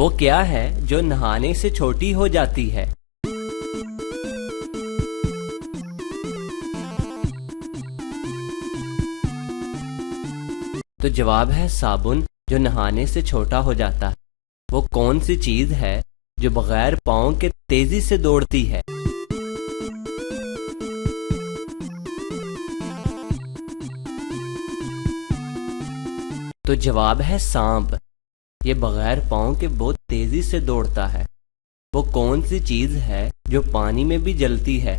वो क्या है जो नहाने से छोटी हो जाती है? तो जवाब है साबुन, जो नहाने से छोटा हो जाता है। वो कौन सी चीज है जो बगैर पाँव के तेजी से दौड़ती है? तो जवाब है सांप। ये बगैर पाँव के बहुत तेजी से दौड़ता है। वो कौन सी चीज है जो पानी में भी जलती है?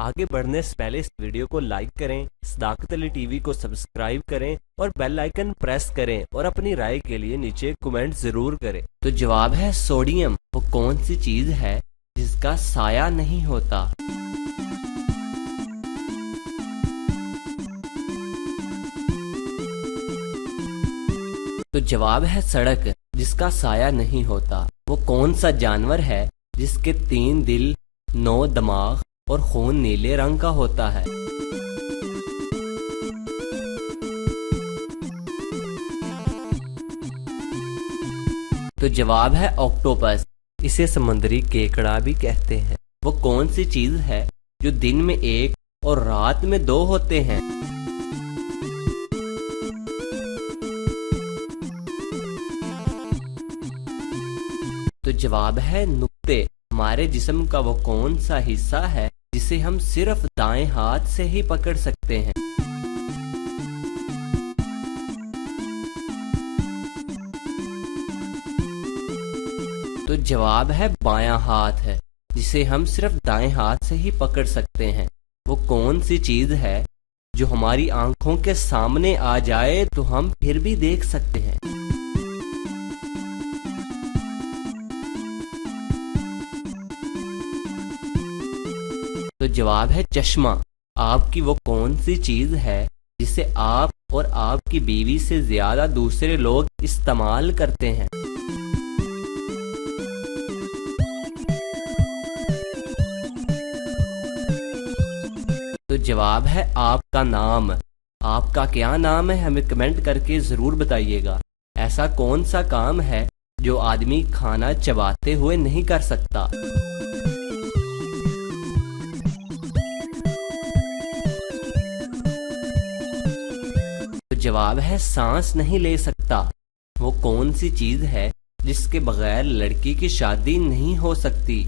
आगे बढ़ने से पहले इस वीडियो को लाइक करें, सदाकत अली टीवी को सब्सक्राइब करें और बेल आइकन प्रेस करें और अपनी राय के लिए नीचे कमेंट जरूर करें। तो जवाब है सोडियम। वो कौन सी चीज है जिसका साया नहीं होता? तो जवाब है सड़क, जिसका साया नहीं होता। वो कौन सा जानवर है जिसके 3 दिल, 9 दिमाग और खून नीले रंग का होता है? तो जवाब है ऑक्टोपस। इसे समुद्री केकड़ा भी कहते हैं। वो कौन सी चीज है जो दिन में 1 और रात में 2 होते हैं? तो जवाब है नुक्ते। हमारे जिस्म का वो कौन सा हिस्सा है जिसे हम सिर्फ दाएं हाथ से ही पकड़ सकते हैं? तो जवाब है बायां हाथ है, जिसे हम सिर्फ दाएं हाथ से ही पकड़ सकते हैं। वो कौन सी चीज है जो हमारी आंखों के सामने आ जाए तो हम फिर भी देख सकते हैं? तो जवाब है चश्मा। आपकी वो कौन सी चीज है जिसे आप और आपकी बीवी से ज्यादा दूसरे लोग इस्तेमाल करते हैं? तो जवाब है आपका नाम। आपका क्या नाम है, हमें कमेंट करके जरूर बताइएगा। ऐसा कौन सा काम है जो आदमी खाना चबाते हुए नहीं कर सकता? जवाब है सांस नहीं ले सकता। वो कौन सी चीज है जिसके बगैर लड़की की शादी नहीं हो सकती?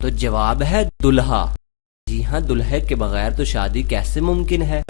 तो जवाब है दुल्हा। जी हाँ, दुल्हे के बगैर तो शादी कैसे मुमकिन है?